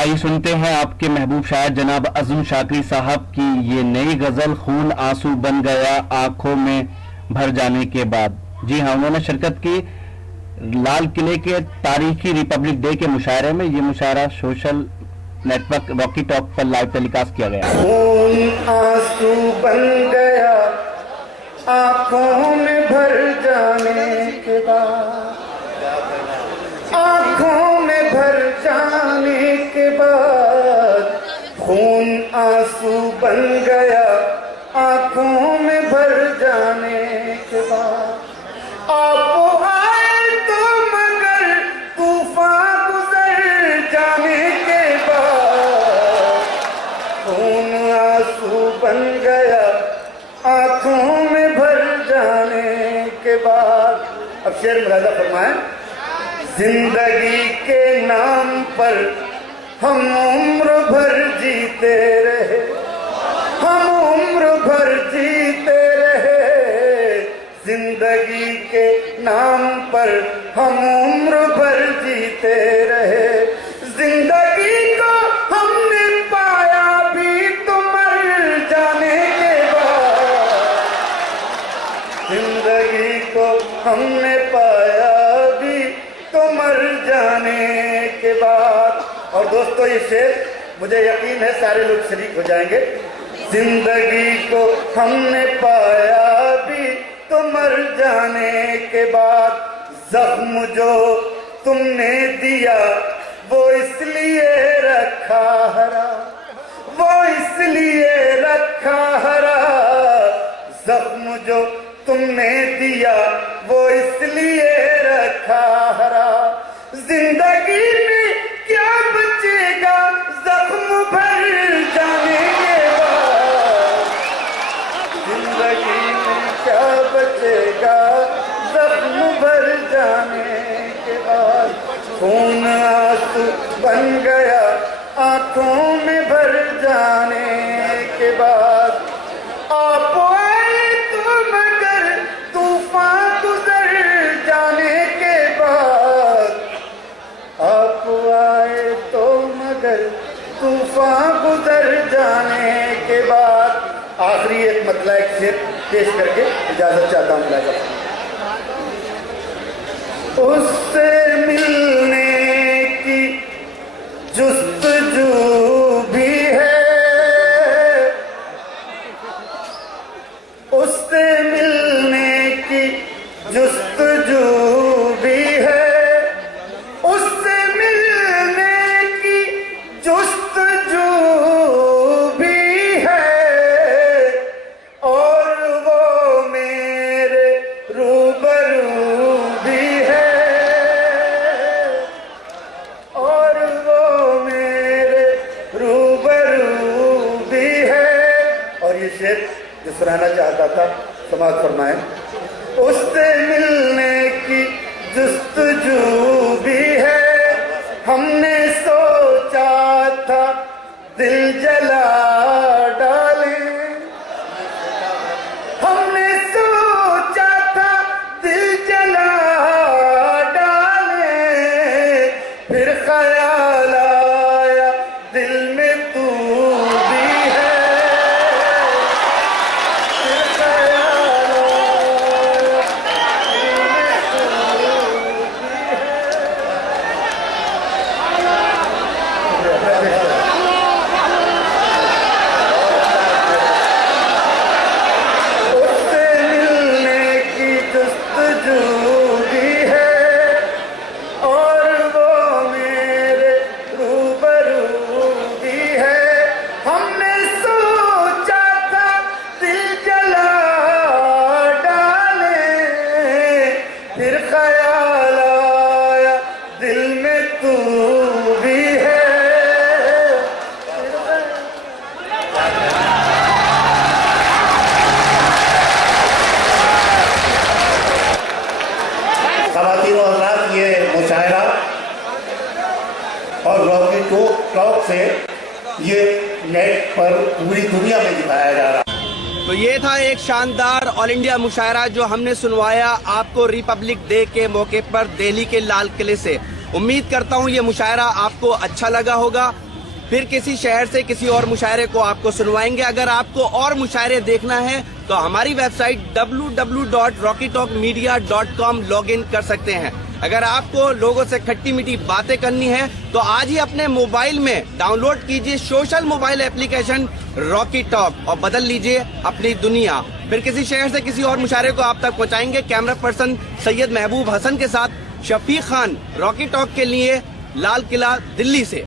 आइए सुनते हैं आपके महबूब शायर जनाब अज़म शाकरी साहब की ये नई गजल खून आंसू बन गया आंखों में भर जाने के बाद। जी हाँ, उन्होंने शिरकत की लाल किले के तारीखी रिपब्लिक डे के मुशायरे में। ये मुशायरा सोशल नेटवर्क रॉकी टॉक पर लाइव टेलीकास्ट किया गया। खून आंसू बन गया आंखों में भर जाने के बाद, आंखों में भर जाने के बाद खून आंसू बन गया आंखों में भर जाने के बाद। आप आए तो मगर तूफान गुजर जाने के बाद खून आंसू बन गया आंखों में भर जाने के बाद। अब शेर मुलाजा फरमाएं। जिंदगी के नाम पर हम उम्र भर जीते रहे, हम उम्र भर जीते रहे। जिंदगी के नाम पर हम उम्र भर जीते रहे। जिंदगी को हमने पाया भी तो मर जाने के बाद, जिंदगी को हमने पाया भी तो मर जाने के बाद। और दोस्तों ये शेर मुझे यकीन है सारे लोग शरीक हो जाएंगे। जिंदगी को हमने पाया भी तो मर जाने के बाद। जख्म जो तुमने दिया वो इसलिए रखा हरा, वो इसलिए रखा हरा। जख्म जो तुमने दिया वो इसलिए रखा हरा। जिंदगी में क्या बचेगा जख्म भर जाने के बाद, जिंदगी में क्या बचेगा जख्म भर जाने के बाद। खून आंसू बन गया आंखों में भर जाने के बाद। आप आए तो मगर तूफान गुजर जाने के बाद, आप आए तो मगर तूफान गुजर जाने के बाद। आखिरी एक मतलब एक शेर पेश करके इजाजत चाहता हूँ। उससे मिलने की जुस्तजू भी है, उससे मिलने की जुस्तजू भी है, उससे मिलने की जुस्तजू भी है। और वो मेरे रूबरू भी है, और वो मेरे रूबरू भी है। और ये शेर जो सुनाना चाहता था समाज फरमाए। उससे मिलने की जुस्तजू भी है, हमने सोचा था दिल जला डाले, हमने सोचा था दिल जला डाले। फिर ख्याल आया दिल में तू भी है, फिर ख्याल आया दिल में तू भी है। उससे मिलने की जुस्तजू भी है, और वो मेरे रूबरू भी है। हमने सोचा था दिल जला डाले, फिर ख्याल आया दिल में तू भी है। ख़वातीन और हज़रात, ये मुशायरा और रॉकी टॉक से ये नेट पर पूरी दुनिया में दिखाया जा रहा है। तो ये था एक शानदार ऑल इंडिया मुशायरा जो हमने सुनवाया आपको रिपब्लिक डे के मौके पर दिल्ली के लाल किले से। उम्मीद करता हूँ ये मुशायरा आपको अच्छा लगा होगा। फिर किसी शहर से किसी और मुशायरे को आपको सुनवाएंगे। अगर आपको और मुशायरे देखना है तो हमारी वेबसाइट www.rockytalkmedia.com लॉगिन कर सकते हैं। अगर आपको लोगों से खट्टी मीठी बातें करनी है तो आज ही अपने मोबाइल में डाउनलोड कीजिए social mobile application Rocky talk और बदल लीजिए अपनी दुनिया। फिर किसी शहर से किसी और मुशायरे को आप तक पहुंचाएंगे। कैमरा पर्सन सैयद महबूब हसन के साथ शफीक खान, रॉकी टॉक के लिए, लाल किला, दिल्ली से।